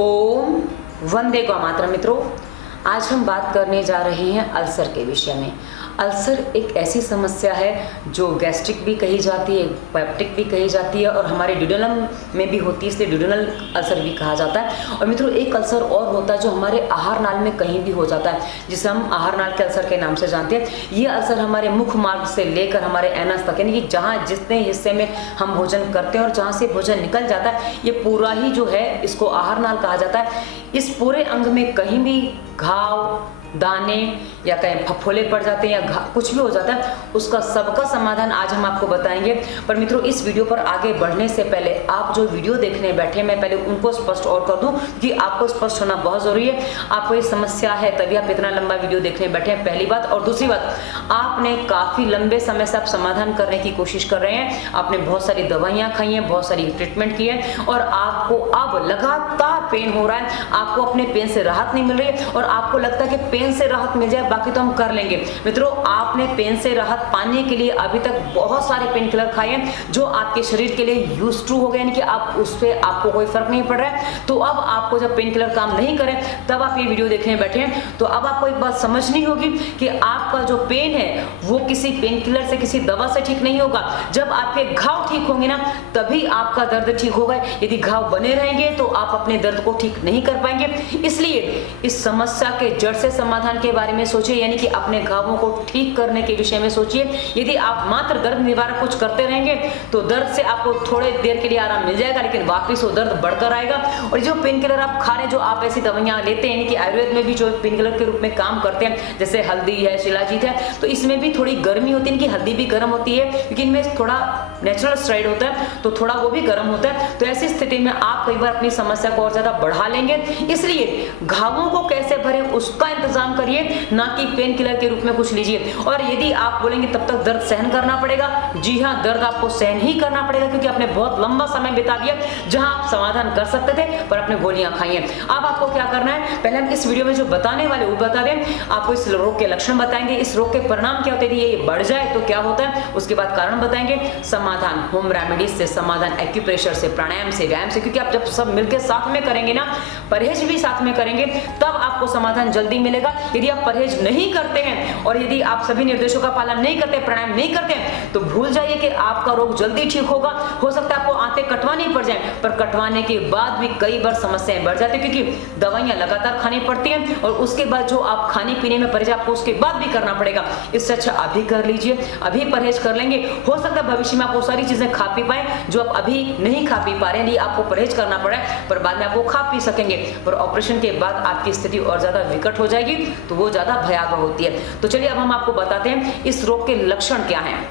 ओम वंदे गौ मातरम। मित्रों, आज हम बात करने जा रहे हैं अल्सर के विषय में। अल्सर एक ऐसी समस्या है जो गैस्ट्रिक भी कही जाती है, पेप्टिक भी कही जाती है और हमारे ड्यूडेनम में भी होती है, इसलिए ड्यूडेनल अल्सर भी कहा जाता है। और मित्रों, एक अल्सर और होता है जो हमारे आहार नाल में कहीं भी हो जाता है, जिसे हम आहार नाल के अल्सर के नाम से जानते हैं। ये अल्सर हमारे मुख मार्ग से लेकर हमारे एनस तक, यानी कि जहाँ जितने हिस्से में हम भोजन करते हैं और जहाँ से भोजन निकल जाता है, ये पूरा ही जो है इसको आहार नाल कहा जाता है। इस पूरे अंग में कहीं भी घाव, दाने या कहीं फफोले पड़ जाते हैं या कुछ भी हो जाता है, उसका सबका समाधान आज हम आपको बताएंगे। पर मित्रों, इस वीडियो पर आगे बढ़ने से पहले आप जो वीडियो देखने बैठे, मैं पहले उनको स्पष्ट और कर दूं कि आपको स्पष्ट होना बहुत जरूरी है। आपको ये समस्या है तभी आप इतना लंबा वीडियो देखने बैठे हैं, पहली बात। और दूसरी बात, आपने काफी लंबे समय से आप समाधान करने की कोशिश कर रहे हैं, आपने बहुत सारी दवाइयां खाई हैं, बहुत सारी ट्रीटमेंट की है और आपको अब लगातार पेन हो रहा है, आपको अपने पेन से राहत नहीं मिल रही है और आपको लगता है कि पेन से राहत मिल जाए बाकी तो हम कर लेंगे। मित्रों, आपने पेन से राहत पाने के लिए अभी तक बहुत सारे पेन किलर खाए हैं जो आपके शरीर के लिए यूज्ड टू हो गए, यानी कि आप उस पे आपको कोई फर्क नहीं पड़ रहा है। तो अब आपको जब पेन किलर काम नहीं करें तब आप ये वीडियो देखने बैठे हैं, तो अब आपको एक बात समझनी होगी कि आपका जो पेन है वो किसी पेन किलर से, किसी दवा से ठीक नहीं होगा। जब आपके घाव ठीक होंगे ना तभी आपका दर्द ठीक होगा। यदि घाव बने रहेंगे तो आप अपने दर्द को ठीक नहीं कर पाएंगे। इसलिए इस समस्या के जड़ से समाधान के बारे में सोचिए, यानी कि अपने घावों को ठीक करने के विषय में सोचिए। यदि आप मात्र दर्द निवारक कुछ करते रहेंगे तो दर्द से आपको थोड़े देर के लिए आराम मिल जाएगा, लेकिन वापस वो दर्द बढ़कर आएगा। और जो पेन किलर आप खा रहे हैं, जो आप ऐसी दवाइयां लेते हैं, यानी कि आयुर्वेद में भी जो पेन किलर के रूप में काम करते हैं, जैसे हल्दी है, शिलाजीत है, तो इसमें भी थोड़ी गर्मी होती है। इनकी हल्दी भी गर्म होती है क्योंकि इनमें थोड़ा नेचुरल स्टेरॉइड होता है, तो थोड़ा वो भी गर्म होता है। तो ऐसी स्थिति में आप कई बार अपनी समस्या को और ज्यादा बढ़ा लेंगे। इसलिए घावों को कैसे भरे उसका इंतजाम करिए, ना कि पेन किलर के रूप में कुछ लीजिए। और यदि आप बोलेंगे तब तक दर्द सहन करना पड़ेगा, जी हाँ, दर्द आपको सहन ही करना पड़ेगा क्योंकि आपने बहुत लंबा समय बिता दिया जहां आप समाधान कर सकते थे पर आपने गोलियां खाई हैं। अब आपको क्या करना है, पहले हम इस वीडियो में जो बताने वाले वो बता दें, आपको इस रोग के लक्षण बताएंगे, इस रोग के परिणाम क्या होते हैं, ये बढ़ जाए तो क्या होता है, उसके बाद कारण बताएंगे, समाधान होम रेमेडीज से, समाधान एक्यूप्रेशर से, प्राणायाम से, व्यायाम से, क्योंकि आप जब सब मिलकर साथ में करेंगे ना, परहेज भी साथ में करेंगे, तब आपको समाधान जल्दी मिलेगा। यदि आप परहेज नहीं करते हैं और यदि आप सभी निर्देशों का पालन नहीं करते, प्राणायाम नहीं करते हैं, तो भूल जाइए कि आपका रोग जल्दी ठीक होगा। हो सकता है आपको आंतें कटवानी पड़ जाए, पर कटवाने के बाद भी कई बार समस्याएं बढ़ जाती है क्योंकि दवाइयां लगातार खानी पड़ती हैं और उसके बाद जो आप खाने पीने में परहेज आपको उसके बाद भी करना पड़ेगा। इससे अच्छा अभी कर लीजिए, अभी परहेज कर लेंगे, हो सकता है भविष्य में आप वो सारी चीजें खा पी पाए जो आप अभी नहीं खा पी पा रहे हैं, आपको परहेज करना पड़ा है, पर बाद में आप वो खा पी सकेंगे। पर ऑपरेशन के बाद आपकी स्थिति और ज्यादा विकट हो जाएगी, तो वो ज्यादा भयावह होती है। तो चलिए अब हम आपको बताते हैं इस रोग के लक्षण क्या हैं।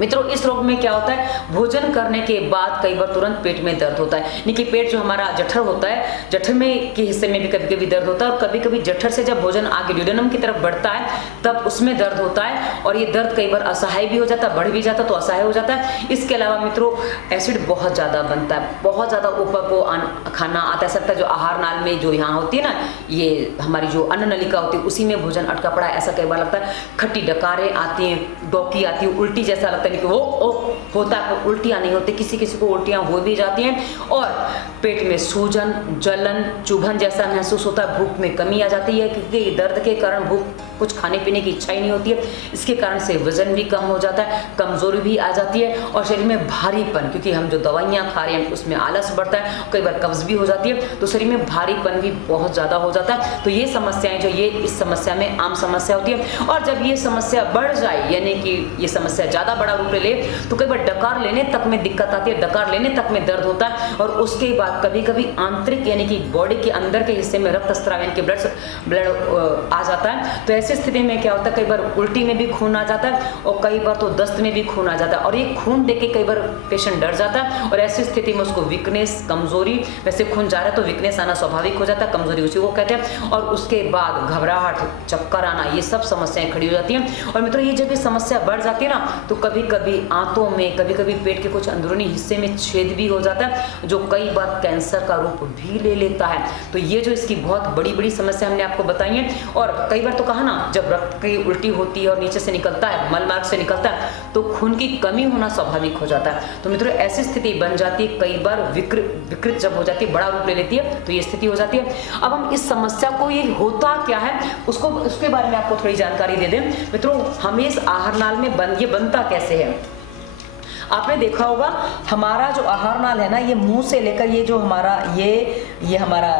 मित्रों, इस रोग में क्या होता है, भोजन करने के बाद कई बार तुरंत पेट में दर्द होता है, यानी कि पेट जो हमारा जठर होता है, जठर में के हिस्से में भी कभी कभी दर्द होता है और कभी कभी जठर से जब भोजन आगे ड्यूडेनम की तरफ बढ़ता है तब उसमें दर्द होता है और ये दर्द कई बार असहाय भी हो जाता है, बढ़ भी जाता है तो असहाय हो जाता है। इसके अलावा मित्रों, एसिड बहुत ज्यादा बनता है, बहुत ज्यादा ऊपर को खाना आता है, सकता है जो आहार नाल में जो यहाँ होती है ना, ये हमारी जो अन्न नलिका होती है उसी में भोजन अटका पड़ा है, ऐसा कई बार लगता है। खट्टी डकारें आती हैं, डोकी आती है, उल्टी जैसा लगता है कि वो होता है, पर उल्टियां नहीं होती, किसी किसी को उल्टियां हो भी जाती हैं और पेट में सूजन, जलन, चुभन जैसा महसूस होता है, भूख में कमी आ जाती है क्योंकि दर्द के कारण भूख, कुछ खाने पीने की इच्छा ही नहीं होती है। इसके कारण से वजन भी कम हो जाता है, कमजोरी भी आ जाती है और शरीर में भारीपन, क्योंकि हम जो दवाइयां खा रहे हैं उसमें आलस बढ़ता है, कई बार कब्ज भी हो जाती है, तो शरीर में भारीपन भी बहुत ज्यादा हो जाता है। तो ये समस्याएं जो ये इस समस्या में आम समस्या होती है। और जब ये समस्या बढ़ जाए, यानी कि ये समस्या ज्यादा बड़ा रूप ले, तो कई बार डकार लेने तक में दिक्कत आती है, डकार लेने तक में दर्द होता है और उसके बाद कभी कभी आंतरिक, यानी कि बॉडी के अंदर के हिस्से में रक्तस्राव, यानी कि ब्लड आ जाता है। तो ऐसी स्थिति में क्या होता है, कई बार उल्टी में भी खून आ जाता है और कई बार तो दस्त में भी खून आ जाता है और ये खून देख के कई बार पेशेंट डर जाता है और ऐसी स्थिति में उसको वीकनेस, कमजोरी, वैसे खून जा रहा है तो वीकनेस आना स्वाभाविक हो जाता है, कमजोरी उसी को कहते हैं, और उसके बाद घबराहट, चक्कर आना, ये सब समस्याएं खड़ी हो जाती हैं। और मित्रों, ये जब ये समस्या बढ़ जाती है ना, तो कभी कभी आंतों में, कभी कभी पेट के कुछ अंदरूनी हिस्से में छेद भी हो जाता है जो कई बार कैंसर का रूप भी ले लेता है। तो ये जो इसकी बहुत बड़ी बड़ी समस्या हमने आपको बताई है। और कई बार तो कहा ना जब रक्त की उल्टी होती है और नीचे से निकलता है, मल मार्ग से निकलता है, तो खून की कमी होना स्वाभाविक हो जाता है। तो मित्रों ऐसी स्थिति बन जाती है, कई बार विकृत जब हो जाती है, बड़ा रूप ले लेती है, तो ये स्थिति हो जाती है। अब हम इस समस्या को, ये होता क्या है उसके बारे में आपको थोड़ी जानकारी दे दें। मित्रों हमें इस आहार नाल में ये बनता कैसे है। आपने देखा होगा हमारा जो आहार नाल है ना, ये मुंह से लेकर ये जो हमारा ये हमारा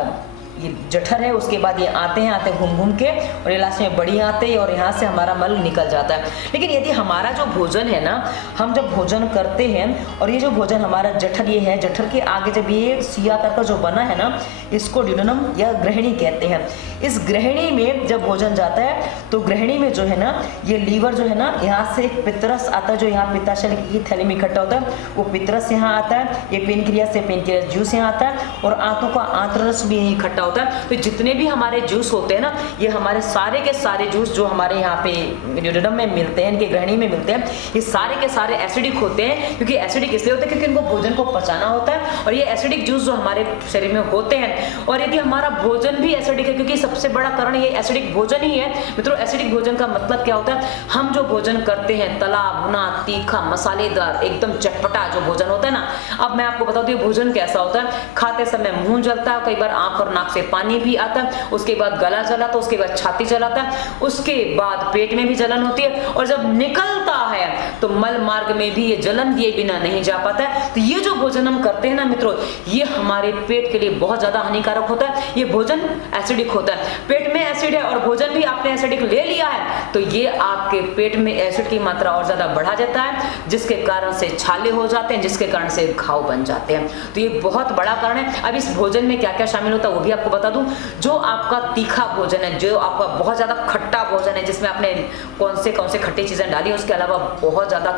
ये जठर है, उसके बाद ये आते हैं घूम घूम के, और ये लास्ट में बड़ी आते हैं और यहाँ से हमारा मल निकल जाता है। लेकिन यदि हमारा जो भोजन है ना, हम जब भोजन करते हैं और ये जो भोजन हमारा जठर ये है, जठर के आगे जब ये सुई आकार का जो बना है ना, इसको ड्यूडेनम या ग्रहणी कहते हैं। इस ग्रहणी में जब भोजन जाता है तो ग्रहणी में जो है ना, ये लीवर जो है ना, यहाँ से एक पितरस आता है, जो यहाँ पित्ताशय की थैली में इकट्ठा होता है, वो पितरस यहाँ आता है, ये पेनक्रियास से पेनक्रियास जूस यहाँ आता है, और आंतों का आंतरस भी यहीं इकट्ठा होता है। तो जितने भी हमारे जूस होते हैं ना, ये हमारे सारे के सारे जूस जो हमारे यहाँ पे ड्यूडेनम में मिलते हैं, इनके ग्रहणी में मिलते हैं, ये सारे के सारे एसिडिक होते हैं। क्योंकि एसिडिक इसलिए होते हैं क्योंकि इनको भोजन को पचाना होता है, और ये एसिडिक जूस जो हमारे शरीर में होते हैं। और यदि हमारा भोजन भी एसिडिक है, क्योंकि सबसे बड़ा कारण ये एसिडिक भोजन ही है। मित्रों एसिडिक भोजन का मतलब क्या होता है, हम जो भोजन करते हैं तला भुना तीखा मसालेदार एकदम चटपटा जो भोजन होता है ना, अब मैं आपको बता दूं ये भोजन कैसा होता है। खाते समय मुंह जलता है, कई बार आंख और नाक से पानी भी आता है, उसके बाद गला जलाता है, उसके बाद छाती जलाता है, उसके बाद पेट में भी जलन होती है, और जब निकलता है तो मल मार्ग में भी ये जलन दिए बिना नहीं जा पाता है। तो ये जो भोजन हम करते हैं ना मित्रों, ये हमारे पेट के लिए बहुत ज्यादा हानिकारक होता है। ये भोजन एसिडिक होता है, पेट में एसिड है और भोजन भी आपने एसिडिक ले लिया है, तो ये आपके पेट में एसिड की मात्रा और ज्यादा बढ़ा देता है, जिसके कारण से छाले हो जाते हैं, जिसके कारण से घाव बन जाते हैं। तो ये बहुत बड़ा कारण है। अब इस भोजन में क्या क्या शामिल होता है वो भी आपको बता दूं। जो आपका तीखा भोजन है, जो आपका बहुत ज्यादा खट्टा भोजन है, जिसमें आपने कौन से खट्टी चीजें डाली, उसके अलावा बहुत ज्यादा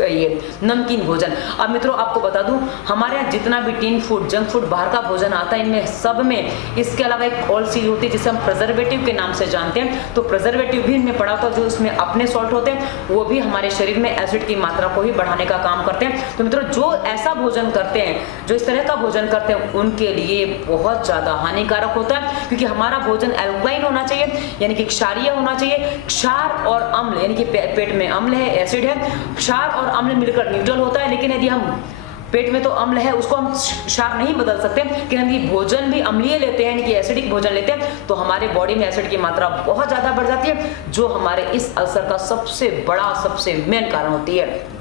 ये नमकीन भोजन। अब मित्रों आपको बता दूं, हमारे यहाँ जितना भी टीन फूड, जंक फूड, बाहर का भोजन आता है, इनमें सब में इसके अलावा एक और चीज होती है जिसे हम प्रिजर्वेटिव के नाम से जानते हैं। तो प्रिजर्वेटिव भी इनमें पड़ा होता है, जो इसमें अपने सॉल्ट होते हैं, वो भी हमारे शरीर में एसिड की मात्रा को ही बढ़ाने का काम करते हैं। तो मित्रों जो ऐसा भोजन करते हैं, जो इस तरह का भोजन करते हैं, उनके लिए बहुत ज्यादा हानिकारक होता है। क्योंकि हमारा भोजन एल्कलाइन होना चाहिए, यानी कि क्षारीय होना चाहिए। क्षार और अम्ल, यानी कि पेट में अम्ल है, एसिड है, क्षार और अम्ल मिलकर न्यूट्रल होता है। लेकिन यदि हम पेट में तो अम्ल है, उसको हम क्षार नहीं बदल सकते, कि हम ये भोजन भी अम्लीय लेते हैं, यानी कि एसिडिक भोजन लेते हैं, तो हमारे बॉडी में एसिड की मात्रा बहुत ज्यादा बढ़ जाती है, जो हमारे इस अल्सर का सबसे बड़ा, सबसे मेन कारण होती है।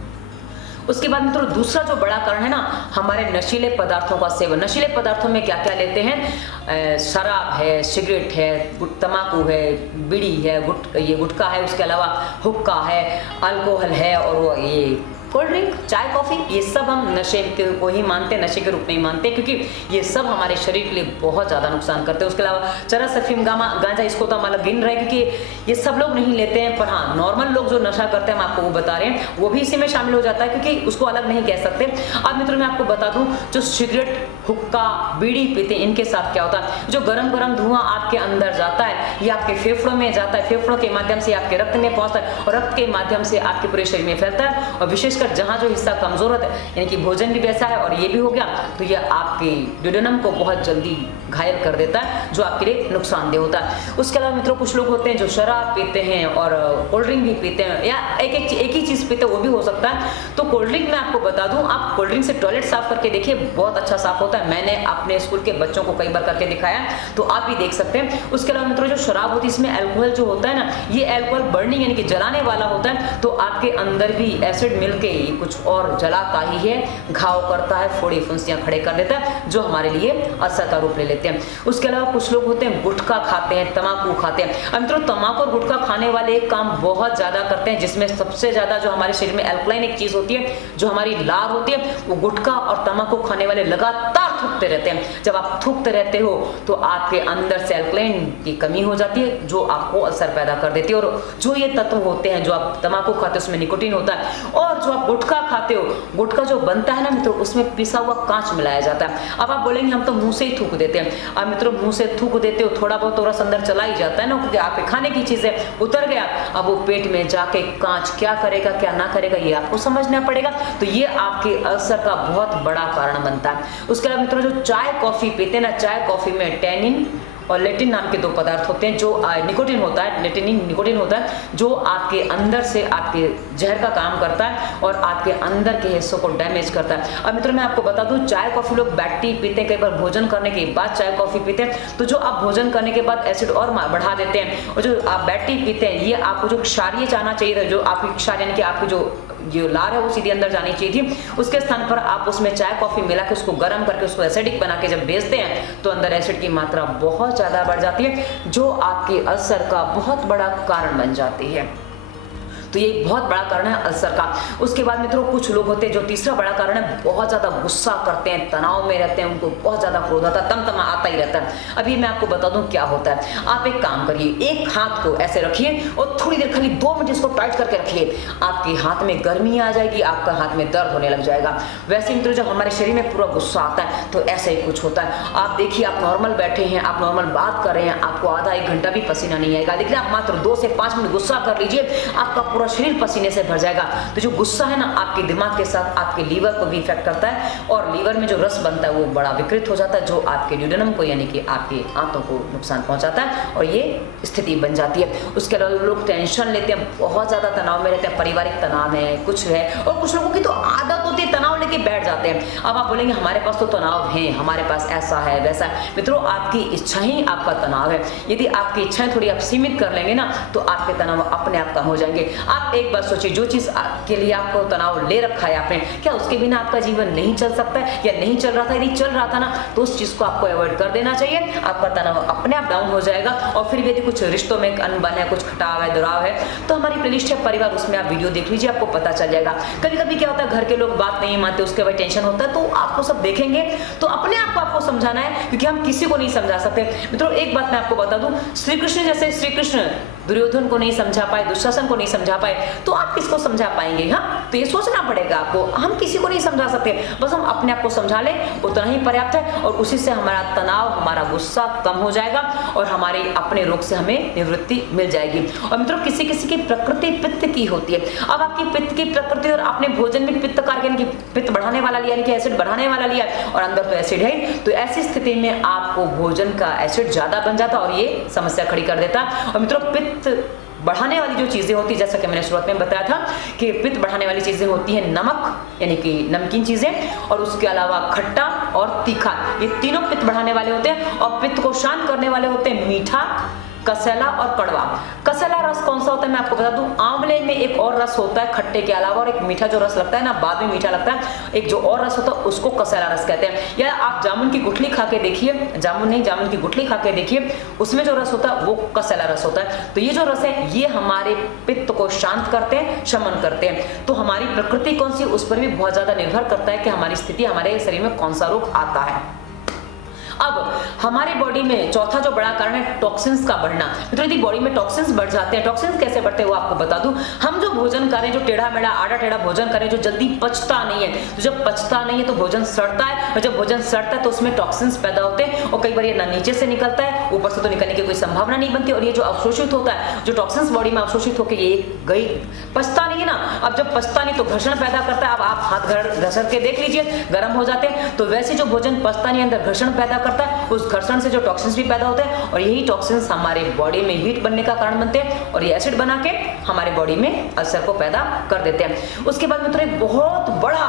उसके बाद मित्रों दूसरा जो बड़ा कारण है ना, हमारे नशीले पदार्थों का सेवन। नशीले पदार्थों में क्या क्या लेते हैं, शराब है, सिगरेट है, तंबाकू है, बीड़ी है, ये गुटखा है, उसके अलावा हुक्का है, अल्कोहल है, और ये कोल्ड ड्रिंक, चाय, कॉफी, ये सब हम नशे को ही मानते हैं, नशे के रूप में ही मानते हैं, क्योंकि ये सब हमारे शरीर के लिए बहुत ज़्यादा नुकसान करते हैं। उसके अलावा चरस, अफीम, गांजा, इसको तो हम अलग गिन रहे हैं क्योंकि ये सब लोग नहीं लेते हैं, पर हाँ नॉर्मल लोग जो नशा करते हैं, हम आपको वो बता रहे हैं, वो भी इसी में शामिल हो जाता है, क्योंकि उसको अलग नहीं कह सकते। अब मित्रों मैं आपको बता दूं, जो सिगरेट, हुक्का, बीड़ी पीते हैं, इनके साथ क्या होता है, जो गरम गरम धुआं आपके अंदर जाता है, ये आपके फेफड़ों में जाता है, फेफड़ों के माध्यम से आपके रक्त में पहुंचता है, और रक्त के माध्यम से आपके पूरे शरीर में फैलता है, और विशेष जहां जो हिस्सा कमजोर होता है, यानी कि भोजन भी वैसा है और ये भी हो गया, तो ये आपके ड्यूडेनम को बहुत जल्दी घायल कर देता है, जो आपके लिए नुकसानदेह होता है। उसके अलावा मित्रों कुछ लोग होते हैं जो शराब पीते हैं और कोल्ड ड्रिंक भी पीते हैं, या एक ही चीज पीते हैं, वो भी हो सकता है। तो कोल्ड ड्रिंक में आपको बता दूं, आप कोल्ड ड्रिंक से टॉयलेट साफ करके देखिए, बहुत अच्छा साफ होता है। मैंने अपने स्कूल के बच्चों को कई बार करके दिखाया, तो आप भी देख सकते हैं। उसके अलावा मित्रों जो शराब होती है, इसमें अल्कोहल जो होता है ना, ये अल्कोहल बर्निंग यानी कि जलाने वाला होता है, तो आपके अंदर भी एसिड मिलके कुछ और जलाता ही है, घाव करता है, फोड़ी फुंसियां खड़े कर देता है, जो हमारे लिए असर का रूप ले लेते हैं। उसके अलावा कुछ लोग होते हैं गुटखा खाते हैं, तंबाकू खाते हैं। अब मित्रों तंबाकू और गुटखा खाने वाले एक काम बहुत ज्यादा करते हैं, जिसमें सबसे ज्यादा जो हमारे शरीर में एल्कलाइन एक चीज होती है, जो हमारी लार होती है, वो गुटखा और तंबाकू खाने वाले लगातार थूकते रहते हैं। जब आप थूकते रहते हो तो आपके अंदर से एल्कलाइन की कमी हो जाती है, जो आपको अल्सर पैदा कर देती है। और जो ये तत्व होते हैं, जो आप तंबाकू खाते हो उसमें निकोटीन होता है, और जो आप गुटखा खाते हो, गुटखा जो बनता है ना मित्रों, उसमें पिसा हुआ कांच मिलाया जाता है। अब आप बोलेंगे हम तो मुंह से ही थूक देते हैं। अब मित्रों मुंह से थूक देते हो, थोड़ा बहुत रस अंदर चला ही जाता है ना, क्योंकि आपके खाने की चीज है, उतर गया। अब वो पेट में जाके कांच क्या करेगा क्या ना करेगा, ये आपको समझना पड़ेगा। तो ये आपके अल्सर का बहुत बड़ा कारण बनता है। उसके अलावा मित्रों जो चाय कॉफी पीते हैं ना, चाय कॉफी में टैनिन और लेटिन नाम के दो पदार्थ होते हैं, जो निकोटिन होता है, निकोटिन होता है, जो आपके अंदर से आपके जहर का काम करता है और आपके अंदर के हिस्सों को डैमेज करता है। अब मित्रों मैं आपको बता दूं, चाय कॉफी लोग बैड टी पीते हैं, कई बार भोजन करने के बाद चाय कॉफी पीते हैं, तो जो आप भोजन करने के बाद एसिड और बढ़ा देते हैं, और जो आप बैड टी पीते हैं, ये आपको जो क्षारीय जाना चाहिए था, जो आपकी क्षार यानी कि आपकी जो लार है वो सीधे अंदर जानी चाहिए थी, उसके स्थान पर आप उसमें चाय कॉफी मिला के उसको गर्म करके उसको एसिडिक बना के जब बेचते हैं तो अंदर एसिड की मात्रा बहुत ज़्यादा बढ़ जाती है, जो आपके अल्सर का बहुत बड़ा कारण बन जाती है। तो ये एक बहुत बड़ा कारण है अल्सर का। उसके बाद मित्रों कुछ लोग होते हैं जो तीसरा बड़ा कारण है, बहुत ज़्यादा गुस्सा करते हैं, तनाव में रहते हैं, उनको बहुत ज़्यादा क्रोध आता है, तमतमा आता ही रहता है। अभी मैं आपको बता दूं क्या होता है। आप एक काम करिए, एक हाथ को ऐसे रखिए और थोड़ी देर खाली 2 मिनट इसको टाइट करके रखिए, आपके हाथ में गर्मी आ जाएगी, आपका हाथ में दर्द होने लग जाएगा। वैसे मित्रों जब हमारे शरीर में पूरा गुस्सा आता है तो ऐसा ही कुछ होता है। आप देखिए, आप नॉर्मल बैठे हैं, आप नॉर्मल बात कर रहे हैं, आपको आधा 1 घंटा भी पसीना नहीं आएगा, लेकिन आप मात्र 2 से 5 मिनट गुस्सा कर लीजिए, आपका पूरा शरीर पसीने से भर जाएगा। तो जो गुस्सा है ना, आपके दिमाग के साथ आपके लीवर को भी इफेक्ट करता है, और लीवर में जो रस बनता है वो बड़ा विकृत हो जाता है, जो आपके ड्यूडेनम को यानी कि आपके आंतों को नुकसान पहुंचाता है, और ये स्थिति बन जाती है। उसके अलावा लोग टेंशन लेते हैं, बहुत ज़्यादा तनाव में रहते हैं, पारिवारिक तनाव है, कुछ है, और कुछ लोगों की तो आदत होती है तनाव लेके बैठ जाते हैं। अब आप बोलेंगे हमारे पास तो तनाव है, हमारे पास ऐसा है वैसा है। मित्रों आपकी इच्छा ही आपका तनाव है। यदि आपकी इच्छाएं थोड़ी आप सीमित कर लेंगे ना, तो आपके तनाव अपने आप कम हो जाएंगे। आप एक बार सोचिए, जो चीज़ के लिए आपको तनाव ले रखा है आपने, क्या उसके बिना आपका जीवन नहीं चल सकता है या नहीं चल रहा था? यदि चल रहा था ना, तो उस चीज़ को आपको अवॉइड कर देना चाहिए, आपका तनाव अपने आप डाउन हो जाएगा। और फिर यदि कुछ रिश्तों में अनबन है, कुछ खटाव है, दुराव है, तो हमारी प्लेलिस्ट है परिवार, उसमें आप वीडियो देख लीजिए, आपको पता चल जाएगा। कभी कभी क्या होता है, घर के लोग बात नहीं मानते, उसके बाद टेंशन होता है, तो आपको सब देखेंगे तो अपने आप को आपको समझाना है, क्योंकि हम किसी को नहीं समझा सकते। मित्रों एक बात मैं आपको बता दूं, श्री कृष्ण जैसे श्री कृष्ण दुर्योधन को नहीं समझा पाए, दुशासन को नहीं समझा पाए, तो आप किसको समझा पाएंगे? हाँ, तो ये सोचना पड़ेगा आपको, हम किसी को नहीं समझा सकते, बस हम अपने आप को समझा लें, उतना ही पर्याप्त है, और उसी से हमारा तनाव, हमारा गुस्सा कम हो जाएगा, और हमारे अपने रोग से हमें निवृत्ति मिल जाएगी। और मित्रों किसी किसी की प्रकृति पित्त की होती है। अब आपकी पित्त की प्रकृति, और आपने भोजन में पित्त कारक यानी कि पित्त बढ़ाने वाला लिया, यानी कि एसिड बढ़ाने वाला लिया, और अंदर तो एसिड है, तो ऐसी स्थिति में आपको भोजन का एसिड ज्यादा बन जाता और ये समस्या खड़ी कर देता। और मित्रों पित्त बढ़ाने वाली जो चीजें होती है, जैसा कि मैंने शुरुआत में बताया था कि पित्त बढ़ाने वाली चीजें होती हैं नमक यानी कि नमकीन चीजें, और उसके अलावा खट्टा और तीखा, ये तीनों पित्त बढ़ाने वाले होते हैं। और पित्त को शांत करने वाले होते हैं मीठा, कसैला और कड़वा। कसैला रस कौन सा होता है मैं आपको बता दूं, आंवले में एक और रस होता है खट्टे के अलावा, और एक मीठा जो रस लगता है ना, बाद में मीठा लगता है, एक जो और रस होता है उसको कसैला रस कहते हैं। या आप जामुन की गुठली खा के देखिए, जामुन की गुठली खा के देखिए, उसमें जो रस होता है वो कसैला रस होता है। तो ये जो रस है ये हमारे पित्त को शांत करते हैं, शमन करते हैं। तो हमारी प्रकृति कौन सी, उस पर भी बहुत ज्यादा निर्भर करता है कि हमारी स्थिति, हमारे शरीर में कौन सा रोग आता है। अब हमारे बॉडी में चौथा जो बड़ा कारण है टॉक्सिन्स का बढ़ना। मित्रों यदि बॉडी में टॉक्सिन्स बढ़ जाते हैं, टॉक्सिन्स कैसे बढ़ते हैं वो आपको बता दूं। हम जो भोजन करें, जो टेढ़ा मेढ़ा आड़ा टेढ़ा भोजन करें, जो जल्दी पचता नहीं है, तो जब पचता नहीं है तो भोजन सड़ता है, और जब भोजन सड़ता है तो उसमें टॉक्सिन्स पैदा होते हैं, और कई बार ये ना नीचे से निकलता है, ऊपर से तो निकलने की कोई संभावना नहीं बनती, और ये जो अवशोषित होता है, जो टॉक्सिन्स बॉडी में अवशोषित होकर ये गई, पचता नहीं है ना। अब जब पचता नहीं तो घर्षण पैदा करता है। अब आप हाथ घसर के देख लीजिए, गर्म हो जाते हैं। तो वैसे जो भोजन पचता नहीं, अंदर घर्षण पैदा करता है, उस घर्षण से जो टॉक्सिन्स भी पैदा होते हैं, और यही टॉक्सिन्स हमारे बॉडी में हीट बनने का कारण बनते हैं, और ये एसिड बना के हमारे बॉडी में अल्सर को पैदा कर देते हैं। उसके बाद मित्रों एक बहुत बड़ा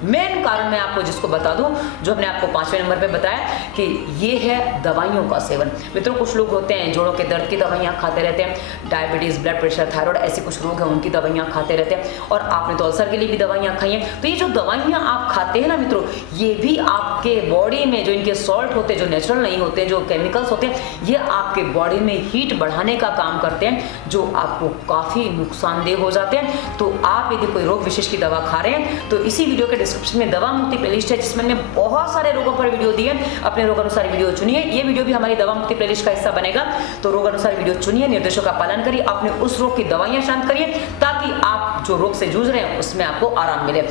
मेन कारण मैं आपको जिसको बता दूं, जो हमने आपको 5वें नंबर पे बताया कि ये है दवाइयों का सेवन। मित्रों कुछ लोग होते हैं जोड़ों के दर्द की दवाइयाँ खाते रहते हैं, डायबिटीज, ब्लड प्रेशर, थायराइड, ऐसे कुछ रोग हैं उनकी दवाइयाँ खाते रहते हैं, और आपने तो अल्सर के लिए भी दवाइयाँ खाई हैं। तो ये जो दवाइयाँ आप खाते हैं ना मित्रों, ये भी आपके बॉडी में जो इनके सॉल्ट होते हैं, जो नेचुरल नहीं होते, जो केमिकल्स होते हैं, ये आपके बॉडी में हीट बढ़ाने का काम करते हैं, जो आपको काफ़ी नुकसानदेह हो जाते हैं। तो आप यदि कोई रोग विशेष की दवा खा रहे हैं तो इसी वीडियो के डिस्क्रिप्शन में दवा मुक्ति प्लेलिस्ट है, जिसमें मैंने बहुत सारे रोगों पर वीडियो दिए, अपने रोग अनुसार वीडियो चुनिए। ये वीडियो भी हमारी दवा मुक्ति प्लेलिस्ट का हिस्सा बनेगा, तो रोग अनुसार वीडियो चुनिए, निर्देशों का पालन करिए, अपने उस रोग की दवाइयां शांत करिए, ताकि ताकि आप जो रोग से जूझ रहे हैं उसमें आपको आराम मिले।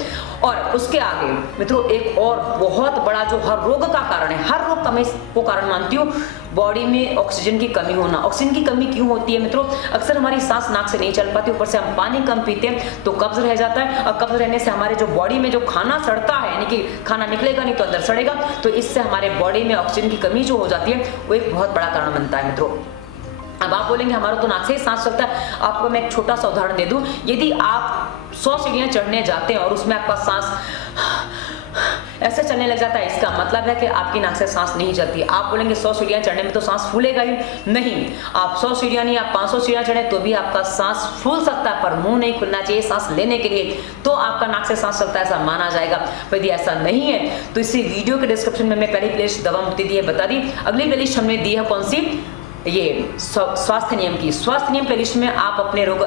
और उसके आगे मित्रों एक और बहुत बड़ा जो हर रोग का कारण है, हर रोग का मैं इसको कारण मानती हूँ, बॉडी में ऑक्सीजन की कमी होना। ऑक्सीजन की कमी क्यों होती है मित्रों? अक्सर हमारी सांस नाक से नहीं चल पाती, ऊपर से हम पानी कम पीते हैं तो कब्ज रह जाता है, और कब्ज रहने से हमारे जो बॉडी में जो खाना सड़ता है, यानी कि खाना निकलेगा नहीं तो अंदर सड़ेगा, तो इससे हमारे बॉडी में ऑक्सीजन की कमी जो हो जाती है वो एक बहुत बड़ा कारण बनता है मित्रों। अब आप बोलेंगे हमारा तो नाक से ही सांस चलता है। आपको मैं एक छोटा सा उदाहरण दे दूं, यदि आप 100 सीढ़ियां चढ़ने जाते हैं और उसमें आपका सांस ऐसे चलने लग जाता है, इसका मतलब है कि आपकी नाक से सांस नहीं चलती। आप बोलेंगे 100 सीढ़ियां चढ़ने में तो सांस फूलेगा ही नहीं। आप 100 सीढ़ियां नहीं, आप 500 सीढ़ियां चढ़े तो भी आपका सांस फूल सकता है, पर मुंह नहीं खुलना चाहिए सांस लेने के लिए, तो आपका नाक से सांस चलता है ऐसा माना जाएगा। यदि ऐसा नहीं है तो इसी वीडियो के डिस्क्रिप्शन में मैं पहली प्लेलिस्ट दवा मुक्ति दी है बता दी, अगली प्लेलिस्ट हमने दी है कौन सी, ये स्वास्थ्य नियम की। स्वास्थ्य नियम प्लेलिस्ट में आप अपने रोग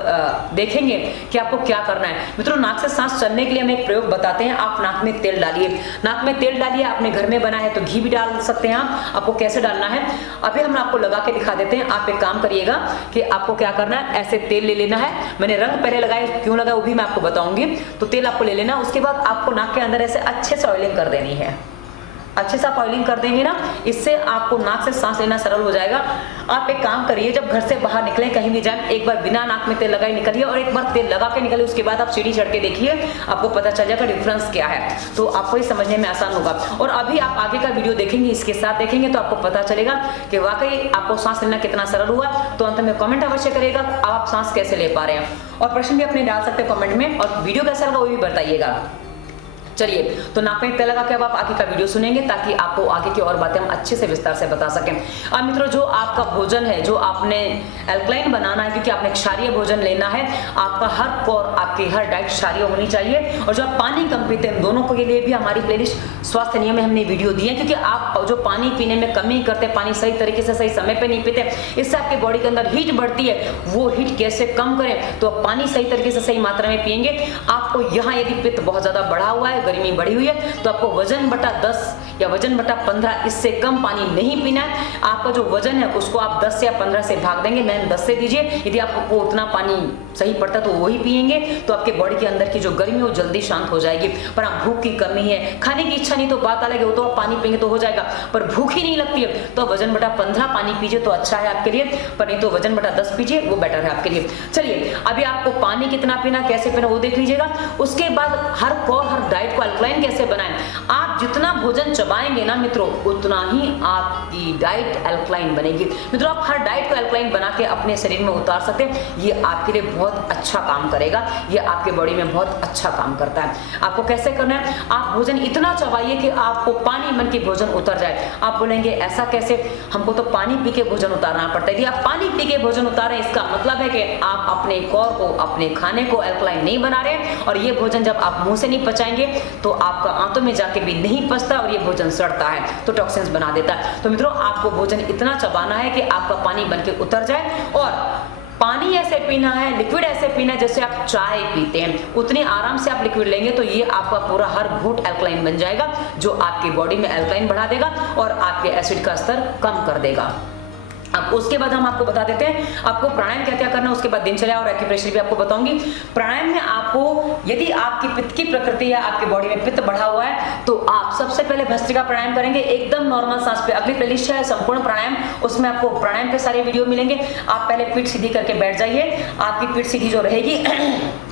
देखेंगे कि आपको क्या करना है। मित्रों नाक से सांस चलने के लिए हम एक प्रयोग बताते हैं। आप नाक में तेल डालिए, नाक में तेल डालिए, आपने घर में बना है तो घी भी डाल सकते हैं आप। आपको कैसे डालना है अभी हम आपको लगा के दिखा देते हैं। आप एक काम करिएगा कि आपको क्या करना है, ऐसे तेल ले लेना है। मैंने रंग पहले लगाए, क्यों लगाया वो भी मैं आपको बताऊंगी। तो तेल आपको ले लेना, उसके बाद आपको नाक के अंदर ऐसे अच्छे से ऑयलिंग कर देनी है। अच्छे से आप ऑयलिंग कर देंगे ना, इससे आपको नाक से सांस लेना सरल हो जाएगा। आप एक काम करिए, जब घर से बाहर निकले कहीं भी जाए, एक बार बिना नाक में तेल लगाए निकलिए और एक बार तेल लगा के निकलिए। उसके बाद आप सीढ़ी चढ़ के देखिए, आपको पता चल जाएगा डिफरेंस क्या है, तो आपको ये समझने में आसान होगा। और अभी आप आगे का वीडियो देखेंगे, इसके साथ देखेंगे तो आपको पता चलेगा कि वाकई आपको सांस लेना कितना सरल हुआ। तो अंत में कमेंट अवश्य करिएगा आप सांस कैसे ले पा रहे हैं, और प्रश्न भी अपने डाल सकते हैं कमेंट में, और वीडियो कैसा लगा वो भी बताइएगा। चलिए तो नाक में तेल लगा के अब आप आगे का वीडियो सुनेंगे ताकि आपको आगे की और बातें हम अच्छे से विस्तार से बता सकें। अब मित्रों जो आपका भोजन है, जो आपने एल्कलाइन बनाना है, क्योंकि आपने क्षारीय भोजन लेना है, आपका हर कोर आपकी हर डाइट क्षारीय होनी चाहिए। और जो आप पानी कम पीते हैं दोनों के लिए भी हमारी प्लेलिस्ट स्वास्थ्य नियम में हमने वीडियो दी है, क्योंकि आप जो पानी पीने में कमी करते हैं, पानी सही तरीके से सही समय पर नहीं पीते, इससे आपके बॉडी के अंदर हीट बढ़ती है। वो हीट कैसे कम करें, तो आप पानी सही तरीके से सही मात्रा में पिएंगे। आपको यहाँ यदि पित्त बहुत ज्यादा बढ़ा हुआ है, गर्मी बढ़ी हुई है, तो आपको वजन बटा 10 या वजन बटा 15 इससे कम पानी नहीं पीना है। आपका जो वजन है उसको आप 10 या 15 से भाग देंगे, मैंने 10 से दीजिए। यदि आपको उतना पानी सही पड़ता है तो वही पिएंगे, तो आपके बॉडी के अंदर की जो गर्मी है वो जल्दी शांत हो जाएगी। पर आप भूख की कमी है, खाने की इच्छा नहीं तो बात अलग है, वो तो आप पानी पिएंगे तो हो जाएगा, पर भूख ही नहीं लगती है तो वजन बटा 15 पानी पीजिए तो अच्छा है आपके लिए, पर नहीं तो वजन बटा 10 पीजिए, वो बेटर है आपके लिए। चलिए अभी आपको पानी कितना पीना, कैसे पीना वो देख लीजिएगा। उसके बाद हर कोर हर डाइट को अल्कलाइन कैसे बनाएं। आप जितना भोजन चबाएंगे ना मित्रों, उतना ही आपकी डाइट अल्कलाइन बनेगी। मित्रों आप हर डाइट को अल्कलाइन बना के अपने शरीर में उतार सकते हैं, ये आपके लिए बहुत अच्छा काम करेगा, ये आपके बॉडी में बहुत अच्छा काम करता है। आपको कैसे करना है, आप भोजन इतना चबाइए कि आपको पानी मन के भोजन उतर जाए। आप बोलेंगे ऐसा कैसे, हमको तो पानी पी के भोजन उतारना पड़ता है। यदि आप पानी पी के भोजन उतारें, इसका मतलब है कि आप अपने कोर को, अपने खाने को अल्कलाइन नहीं बना रहे, और ये भोजन जब आप मुंह से नहीं पचाएंगे तो आपका आंतों में जाके भी नहीं पचता और ये भोजन सड़ता है, तो टॉक्सिन्स बना देता है। तो मित्रों आपको भोजन इतना चबाना है कि आपका पानी बनके उतर जाए, और पानी ऐसे पीना है, लिक्विड ऐसे पीना है जैसे आप चाय पीते हैं, उतने आराम से आप लिक्विड लेंगे तो ये आपका पूरा हर घूंट अल्कलाइन बन जाएगा, जो आपकी बॉडी में अल्कलाइन बढ़ा देगा और आपके एसिड का स्तर कम कर देगा। अब उसके बाद हम आपको बता देते हैं आपको प्राणायाम क्या क्या करना है, उसके बाद दिनचर्या और एक्यूप्रेशर भी आपको बताऊंगी। प्राणायाम में आपको, यदि आपकी पित्त की प्रकृति है, आपकी बॉडी में पित्त बढ़ा हुआ है, तो आप सबसे पहले भस्त्रिका प्राणायाम करेंगे एकदम नॉर्मल सांस पे। अगली प्लेलिस्ट है संपूर्ण प्राणायाम, उसमें आपको प्राणायाम के सारे वीडियो मिलेंगे। आप पहले पीठ सीधी करके बैठ जाइए, आपकी पीठ सीधी जो रहेगी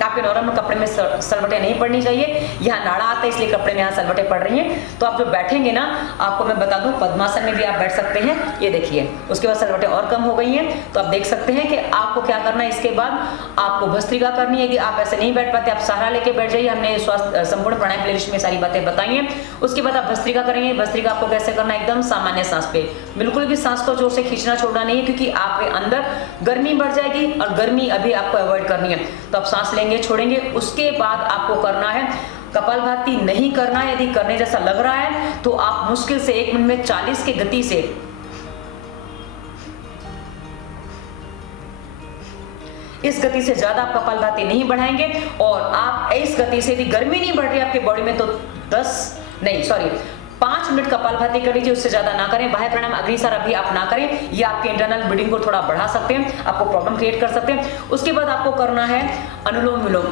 आपके नॉर्मल कपड़े में सलवटें नहीं पड़नी चाहिए, यहाँ नाड़ा आता है इसलिए कपड़े में यहाँ सलवटें पड़ रही हैं। तो आप जो बैठेंगे ना, आपको मैं बता दूं पद्मासन में भी आप बैठ सकते हैं, ये देखिए। उसके बाद सलवटें और कम हो गई हैं, तो आप देख सकते हैं कि आपको क्या करना है। इसके बाद आपको भस्त्रिका करनी है। यदि आप ऐसे नहीं बैठ पाते, आप सहारा लेके बैठ जाइए, हमने स्वास्थ्य संपूर्ण प्राणायाम प्लेलिस्ट में सारी बातें बताई हैं। उसके बाद आप भस्त्रिका करेंगे। भस्त्रिका आपको कैसे करना है, एकदम सामान्य सांस पे, बिल्कुल भी सांस को जोर से खींचना छोड़ना नहीं है, क्योंकि आपके अंदर गर्मी बढ़ जाएगी और गर्मी अभी आपको अवॉइड करनी है। तो आप सांस लेंगे, छोड़ेंगे। उसके बाद आपको करना है कपालभाति नहीं करना है। यदि करने जैसा लग रहा है तो आप मुश्किल से 1 मिनट में 40 की गति से, इस गति से ज्यादा आप कपालभाति नहीं बढ़ाएंगे। और आप इस गति से, यदि गर्मी नहीं बढ़ रही आपकी बॉडी में, तो 5 5 मिनट कपालभाति कर लीजिए, उससे ज्यादा ना करें। बाह्य प्राणायाम अग्निसार अभी आप ना करें, ये आपके इंटरनल ब्लीडिंग को थोड़ा बढ़ा सकते हैं, आपको प्रॉब्लम क्रिएट कर सकते हैं। उसके बाद आपको करना है अनुलोम विलोम।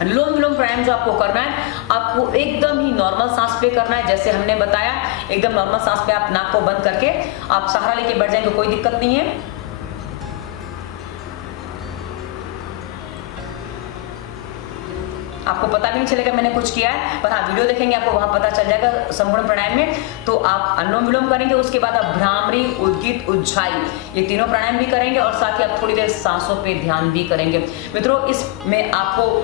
अनुलोम विलोम प्राणायाम जो आपको करना है, आपको एकदम ही नॉर्मल सांस पे करना है, जैसे हमने बताया एकदम नॉर्मल सांस पे आप नाक को बंद करके आप सहारा लेके बैठ जाएंगे, कोई दिक्कत नहीं है। आपको पता भी नहीं चलेगा मैंने कुछ किया है, पर हाँ वीडियो देखेंगे आपको वहां पता चल जाएगा संपूर्ण प्राणायाम में। तो आप अनुलोम विलोम करेंगे, उसके बाद आप भ्रामरी, उद्गीत, उज्जाई, ये तीनों प्राणायाम भी करेंगे और साथ ही आप थोड़ी देर सांसों पे ध्यान भी करेंगे। मित्रों इसमें आपको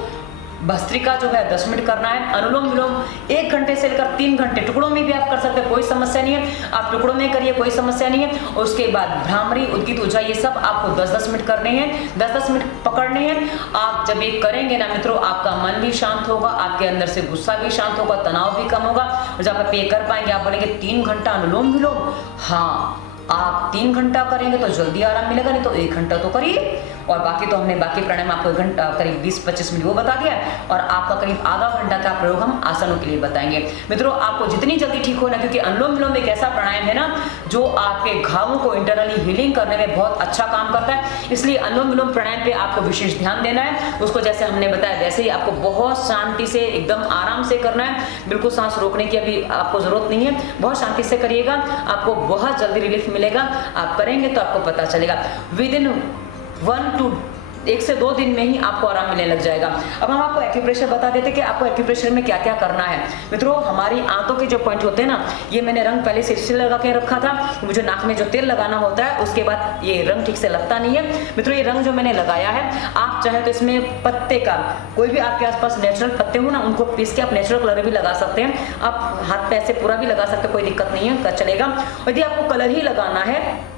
भस्त्रिका जो है 10 मिनट करना है। अनुलोम विलोम 1 घंटे से लेकर 3 घंटे, टुकड़ों में भी आप कर सकते हैं, कोई समस्या नहीं है, आप टुकड़ों में करिए, कोई समस्या नहीं है। उसके बाद भ्रामरी, उद्गीत, उज्जाई ये सब आपको 10-10 मिनट करने हैं, 10-10 मिनट पकड़ने हैं। आप जब ये करेंगे ना मित्रों, आपका मन भी शांत होगा, आपके अंदर से गुस्सा भी शांत होगा, तनाव भी कम होगा। और जब आप ये कर पाएंगे, आप बोलेंगे 3 घंटा अनुलोम विलोम, हाँ आप 3 घंटा करेंगे तो जल्दी आराम मिलेगा, नहीं तो 1 घंटा तो करिए। और बाकी तो हमने बाकी प्राणायाम आपको 1 घंटा करीब 20-25 मिनट वो बता दिया, और आपका करीब आधा घंटा का प्रयोग हम आसनों के लिए बताएंगे। मित्रों आपको जितनी जल्दी ठीक होना, क्योंकि अनुलोम विलोम एक ऐसा प्राणायाम है ना जो आपके घावों को इंटरनली हीलिंग करने में बहुत अच्छा काम करता है, इसलिए अनुलोम विलोम प्राणायाम पे आपको विशेष ध्यान देना है। उसको जैसे हमने बताया वैसे ही आपको बहुत शांति से एकदम आराम से करना है, बिल्कुल सांस रोकने की अभी आपको जरूरत नहीं है, बहुत शांति से करिएगा, आपको बहुत जल्दी रिलीफ मिलेगा। आप करेंगे तो आपको पता चलेगा, विद इन 1 से 2 दिन में ही आपको आराम मिलने लग जाएगा। अब हम आपको एक्यूप्रेशर बता देते कि आपको एक्यूप्रेशर में क्या क्या करना है। मित्रों हमारी आंतों के जो पॉइंट होते हैं ना, ये मैंने रंग पहले से इसलिए लगा के रखा था, मुझे नाक में जो तेल लगाना होता है उसके बाद ये रंग ठीक से लगता नहीं है। मित्रों ये रंग जो मैंने लगाया है, आप चाहे तो इसमें पत्ते का कोई भी आपके आसपास नेचुरल पत्ते हो ना, उनको पीस के आप नेचुरल कलर भी लगा सकते हैं, आप हाथ पे ऐसे पूरा भी लगा सकते हैं, कोई दिक्कत नहीं है, चलेगा। यदि आपको कलर ही लगाना है,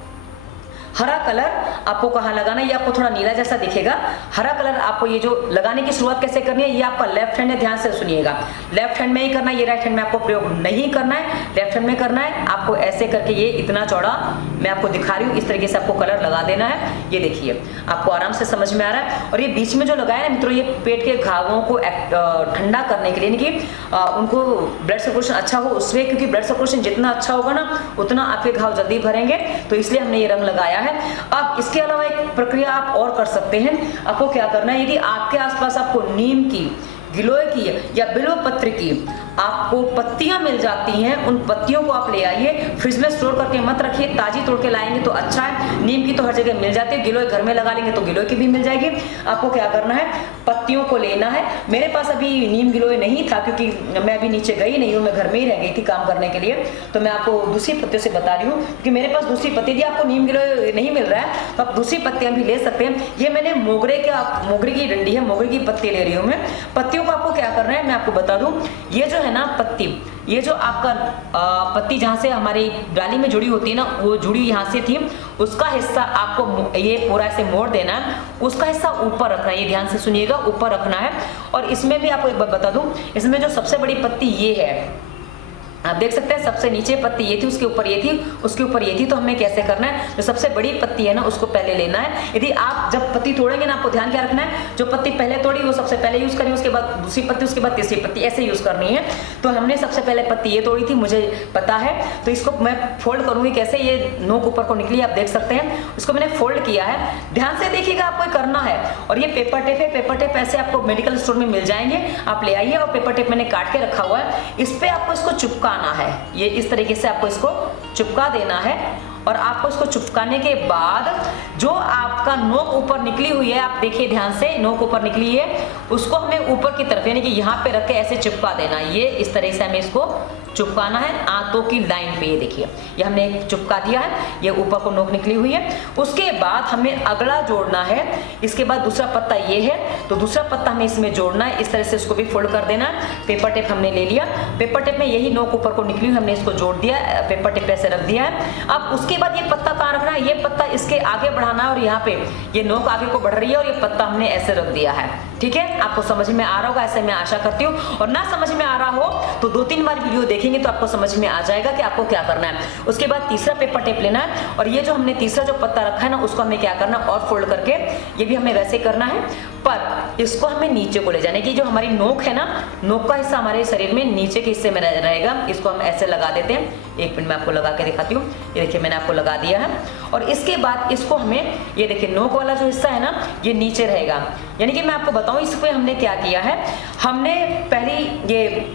हरा कलर आपको कहाँ लगाना है, ये आपको थोड़ा नीला जैसा दिखेगा। हरा कलर आपको ये जो लगाने की शुरुआत कैसे करनी है, ये आपका लेफ्ट हैंड है, ध्यान से सुनिएगा, लेफ्ट हैंड में ही करना है, ये राइट हैंड में आपको प्रयोग नहीं करना है, लेफ्ट हैंड में करना है। आपको ऐसे करके ये इतना चौड़ा मैं आपको दिखा रही हूँ, इस तरीके से आपको कलर लगा देना है। ये देखिए आपको आराम से समझ में आ रहा है। और ये बीच में जो लगाया है मित्रों, ये पेट के घावों को ठंडा करने के लिए, यानी कि उनको ब्लड सर्कुलेशन अच्छा हो उसमें, क्योंकि ब्लड सर्कुलेशन जितना अच्छा होगा ना उतना आपके घाव जल्दी भरेंगे, तो इसलिए हमने ये रंग लगाया है। अब इसके अलावा एक प्रक्रिया आप और कर सकते हैं। आपको क्या करना है, यदि आपके आसपास आपको नीम की, गिलोय की या बिल्व पत्र की आपको पत्तियां मिल जाती हैं, उन पत्तियों को आप ले आइए, फ्रिज में स्टोर करके मत रखिए, ताजी तोड़ के लाएंगे तो अच्छा है। नीम की तो हर जगह मिल जाती है, गिलोय घर में लगा लेंगे तो गिलोय की भी मिल जाएगी। आपको क्या करना है, पत्तियों को लेना है। मेरे पास अभी नीम गिलोय नहीं था, क्योंकि मैं अभी नीचे गई नहीं हूँ, मैं घर में ही रह गई थी काम करने के लिए, तो मैं आपको दूसरी पत्तियों से बता रही हूँ, क्योंकि मेरे पास दूसरी पत्ती थी। आपको नीम गिलोय नहीं मिल रहा है तो आप दूसरी पत्तियां भी ले सकते हैं। ये मैंने मोगरे की डंडी है, मोगरे की पत्ती ले रही हूँ मैं। पत्तियों को आपको क्या करना है मैं आपको बता दूं, ये जो है ना पत्ती, ये जो आपका पत्ती जहाँ से हमारी डाली में जुड़ी होती है ना, वो जुड़ी यहाँ से थी, उसका हिस्सा आपको ये पूरा ऐसे मोड़ देना है, उसका हिस्सा ऊपर रखना है, ये ध्यान से सुनिएगा, ऊपर रखना है। और इसमें भी आपको एक बात बता दूं, इसमें जो सबसे बड़ी पत्ती ये है, आप देख सकते हैं सबसे नीचे पत्ती ये थी, उसके ऊपर ये थी, उसके ऊपर ये थी। तो हमें कैसे करना है, जो सबसे बड़ी पत्ती है ना उसको पहले लेना है। यदि आप जब पत्ती तोड़ेंगे ना, आपको ध्यान क्या रखना है, जो पत्ती पहले तोड़ी वो सबसे पहले यूज करनी है, उसके बाद दूसरी पत्ती, उसके बाद तीसरी पत्ती, ऐसे यूज करनी है। तो हमने सबसे पहले पत्ती ये तोड़ी थी, मुझे पता है, तो इसको मैं फोल्ड करूंगी कैसे, ये नोक ऊपर को निकली आप देख सकते हैं, उसको मैंने फोल्ड किया है। ध्यान से देखिएगा, आपको करना है। और ये पेपर टेप है, पेपर टेप ऐसे आपको मेडिकल स्टोर में मिल जाएंगे, आप ले आइए। और पेपर टेप मैंने काट के रखा हुआ है, इस पे आपको इसको चिपकाना है, ये इस तरीके से आपको इसको चिपका देना है। और आपको इसको चिपकाने के बाद जो आपका नोक ऊपर निकली हुई है, आप देखिए ध्यान से, नोक ऊपर निकली है, उसको हमें ऊपर की तरफ यानी कि यहाँ पे रख के ऐसे चिपका देना है। ये इस तरह से हमें इसको चिपकाना है आंतों की लाइन पे। ये देखिए, ये हमने एक चिपका दिया है, ये ऊपर को नोक निकली हुई है। उसके बाद हमें अगला जोड़ना है, इसके बाद दूसरा पत्ता ये है, तो दूसरा पत्ता हमें इसमें जोड़ना है। इस तरह से इसको भी फोल्ड कर देना है। पेपर टेप हमने ले लिया, पेपर टेप में यही नोक ऊपर को निकली हुई, हमने इसको जोड़ दिया, पेपर टेप ऐसे रख दिया है। अब उसके बाद ये पत्ता कहाँ रखना है, ये पत्ता इसके आगे बढ़ाना है, और यहाँ पे ये नोक आगे को बढ़ रही है और ये पत्ता हमने ऐसे रख दिया है। ठीक है, आपको समझ में आ रहा होगा, ऐसे मैं आशा करती हूँ। और ना समझ में आ रहा हो तो 2-3 बार वीडियो देखेंगे तो आपको समझ में आ जाएगा कि आपको क्या करना है। उसके बाद तीसरा पेपर टेप लेना है और ये जो हमने तीसरा जो पत्ता रखा है ना उसको हमें क्या करना है और फोल्ड करके ये भी हमें वैसे करना है, पर इसको हमें नीचे को ले जाने की, जो हमारी नोक है ना, नोक का हिस्सा हमारे शरीर में नीचे के हिस्से में रहेगा, इसको हम ऐसे लगा देते हैं। 1 मिनट में आपको लगा के दिखाती हूँ। ये देखिए मैंने आपको लगा दिया है और इसके बाद इसको हमें, ये देखिए नोक वाला जो हिस्सा है ना ये नीचे रहेगा। यानी कि मैं आपको बताऊं इस पे हमने क्या किया है, हमने पहली ये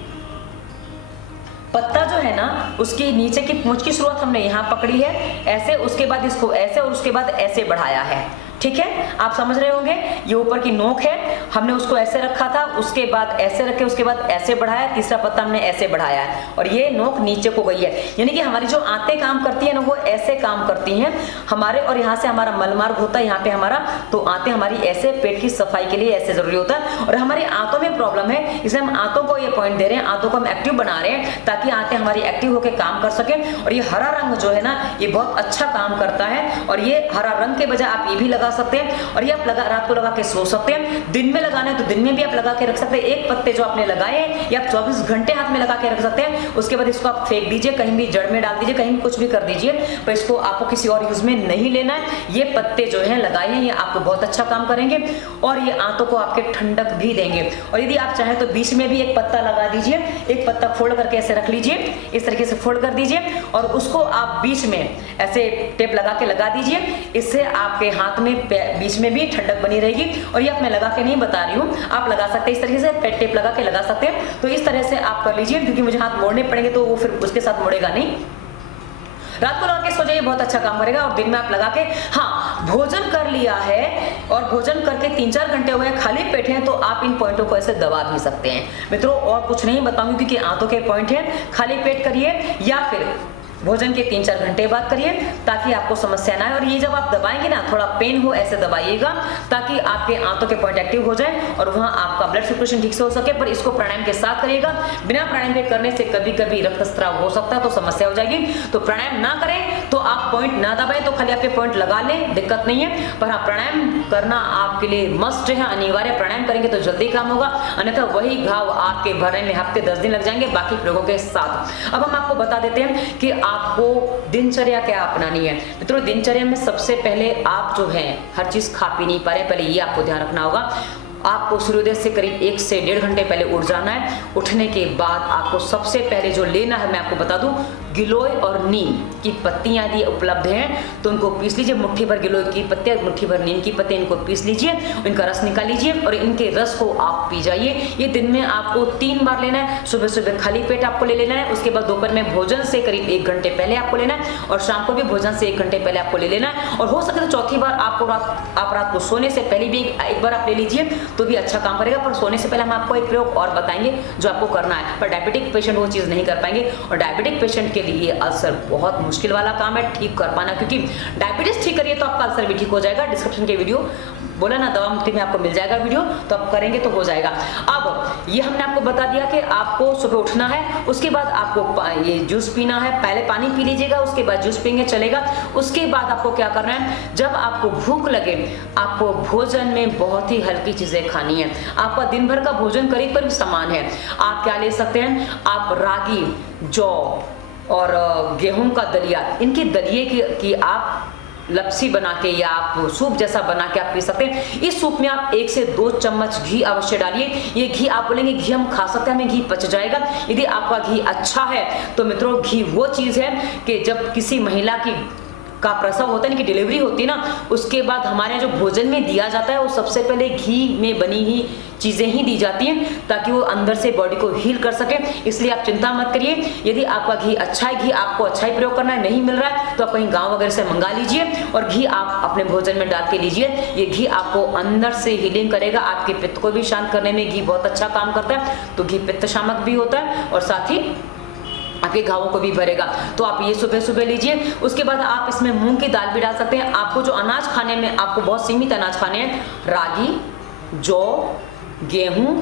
पत्ता जो है ना उसकी नीचे की पूंछ की शुरुआत हमने यहाँ पकड़ी है ऐसे, उसके बाद इसको ऐसे और उसके बाद ऐसे बढ़ाया है। ठीक है, आप समझ रहे होंगे। ये ऊपर की नोक है, हमने उसको ऐसे रखा था, उसके बाद ऐसे रखे, उसके बाद ऐसे बढ़ाया, तीसरा पत्ता हमने ऐसे बढ़ाया है और ये नोक नीचे को गई है। यानी कि हमारी जो आंतें काम करती है ना वो ऐसे काम करती हैं हमारे, और यहाँ से हमारा मलमार्ग होता है यहाँ पे हमारा, तो आंतें हमारी ऐसे पेट की सफाई के लिए ऐसे जरूरी होता है। और हमारी आंतों में प्रॉब्लम है, इसलिए हम आंतों को ये पॉइंट दे रहे हैं, आंतों को हम एक्टिव बना रहे हैं ताकि आंतें हमारी एक्टिव होकर काम कर सके। और ये हरा रंग जो है ना ये बहुत अच्छा काम करता है और ये हरा रंग के बजाय आप ये भी लगा सकते हैं और ये आप रात को लगा के सो सकते हैं। दिन में लगाना है तो दिन में भी आप लगा के रख सकते हैं। एक पत्ते जो आपने लगाए हैं ये आप 24 घंटे हाथ में लगा के रख सकते हैं। उसके बाद इसको आप फेंक दीजिए, कहीं भी जड़ में डाल दीजिए, कहीं भी कुछ भी कर दीजिए, पर इसको आपको किसी और यूज में नहीं लेना है। ये पत्ते जो है लगाए हैं ये आपको बहुत अच्छा काम करेंगे और ये आंतों को आपके ठंडक भी देंगे। और यदि आप चाहें तो बीच में भी एक पत्ता लगा दीजिए, एक पत्ता फोल्ड करके ऐसे रख लीजिए, इस तरीके से फोल्ड कर दीजिए और उसको आप बीच में ऐसे टेप लगा के लगा दीजिए। इससे आपके हाथ में बीच में भी ठंडक बनी रहेगी। और ये आप मैं लगा के नहीं बता रही हूँ, आप लगा सकते हैं इस तरीके से टेप लगा के लगा सकते हैं। तो इस तरह से आप कर लीजिए, क्योंकि मुझे हाथ मोड़ने पड़ेंगे तो वो फिर उसके साथ मुड़ेगा नहीं। रात को लगा के सो जाइए, बहुत अच्छा काम करेगा। और दिन में आप लगा के, हाँ भोजन कर लिया है और भोजन करके 3-4 घंटे हुए खाली पेट हैं तो आप इन पॉइंटों को ऐसे दबा भी सकते हैं। मित्रों और कुछ नहीं बताऊंगी क्योंकि आंतों के पॉइंट हैं, खाली पेट करिए या फिर भोजन के 3-4 घंटे बाद करिए ताकि आपको समस्या ना आए। और ये जब आप दबाएंगे ना थोड़ा पेन हो ऐसे दबाइएगा ताकि आपके आंतों के पॉइंट एक्टिव हो जाए और वहां आपका ब्लड सर्कुलेशन ठीक से हो सके। पर इसको प्राणायाम के साथ करिएगा, बिना प्राणायाम के करने से कभी कभी रक्तस्राव हो सकता है तो समस्या हो जाएगी। तो प्राणायाम ना करें तो आप पॉइंट ना दबाएं, तो खाली आपके पॉइंट लगा लें, दिक्कत नहीं है। पर हाँ प्राणायाम करना आपके लिए मस्ट है, अनिवार्य। प्राणायाम करेंगे तो जल्दी काम होगा, अन्यथा वही घाव आपके भरने में हफ्ते 10 दिन लग जाएंगे बाकी प्रयोगों के साथ। अब हम आपको बता देते हैं कि आपको दिनचर्या क्या अपनानी है। मित्रों दिनचर्या में सबसे पहले आप जो है हर चीज खा पी नहीं पा रहे, पहले ये आपको ध्यान रखना होगा। आपको सूर्योदय से करीब 1 से 1.5 घंटे पहले उठ जाना है। उठने के बाद आपको सबसे पहले जो लेना है मैं आपको बता दूं, गिलोय और नीम की पत्तियां यदि उपलब्ध हैं तो उनको पीस लीजिए। मुट्ठी भर गिलोय की पत्ते, मुट्ठी भर नीम की पत्ते, इनको पीस लीजिए, इनका रस निकाल लीजिए और इनके रस को आप पी जाइए। ये दिन में आपको 3 बार लेना है। सुबह सुबह खाली पेट आपको ले लेना है, उसके बाद दोपहर में भोजन से करीब 1 घंटे पहले आपको लेना है और शाम को भी भोजन से 1 घंटे पहले आपको ले लेना है। और हो सके तो चौथी बार आपको रात को सोने से पहले भी एक बार आप ले लीजिए तो भी अच्छा काम करेगा। पर सोने से पहले हम आपको एक प्रयोग और बताएंगे जो आपको करना है, पर डायबिटिक पेशेंट वो चीज नहीं कर पाएंगे। और डायबिटिक पेशेंट के लिए अल्सर बहुत मुश्किल वाला काम है ठीक कर पाना, क्योंकि डायबिटीज ठीक करिए तो आपका अल्सर भी ठीक हो जाएगा। डिस्क्रिप्शन के वीडियो बोला ना दवा मुक्ति में आपको मिल जाएगा वीडियो, तो आप करेंगे तो हो जाएगा। अब ये हमने आपको बता दिया कि आपको सुबह उठना है, उसके बाद आपको ये जूस पीना है। पहले पानी पी लीजिएगा, उसके बाद जूस पीएंगे चलेगा। उसके बाद आपको क्या करना है, जब आपको भूख लगे आपको भोजन में बहुत ही हल्की चीजें खानी है। आपका दिन भर का भोजन करीब करीब समान है। आप क्या ले सकते हैं, आप रागी, जौ और गेहूं का दलिया, इनकी दलिये की आप लपसी बना के या आप सूप जैसा बना के आप पी सकते हैं। इस सूप में आप 1 से 2 चम्मच घी अवश्य डालिए। ये घी आप बोलेंगे घी हम खा सकते हैं, हमें घी पच जाएगा। यदि आपका घी अच्छा है तो मित्रों घी वो चीज है कि जब किसी महिला का प्रसव होता है, कि डिलीवरी होती है ना, उसके बाद हमारे यहाँ जो भोजन में दिया जाता है वो सबसे पहले घी में बनी ही चीजें ही दी जाती हैं ताकि वो अंदर से बॉडी को हील कर सके। इसलिए आप चिंता मत करिए। यदि आपका घी अच्छा है, घी आपको अच्छा ही प्रयोग करना है, नहीं मिल रहा है तो आप कहीं गांव वगैरह से मंगा लीजिए और घी आप अपने भोजन में डाल के लीजिए। ये घी आपको अंदर से हीलिंग करेगा, आपके पित्त को भी शांत करने में घी बहुत अच्छा काम करता है। तो घी पित्त शामक भी होता है और साथ ही आपके घावों को भी भरेगा। तो आप ये सुबह सुबह लीजिए। उसके बाद आप इसमें मूंग की दाल भी डाल सकते हैं। आपको जो अनाज खाने में, आपको बहुत सीमित अनाज खाने हैं, रागी, जौ, गेहूं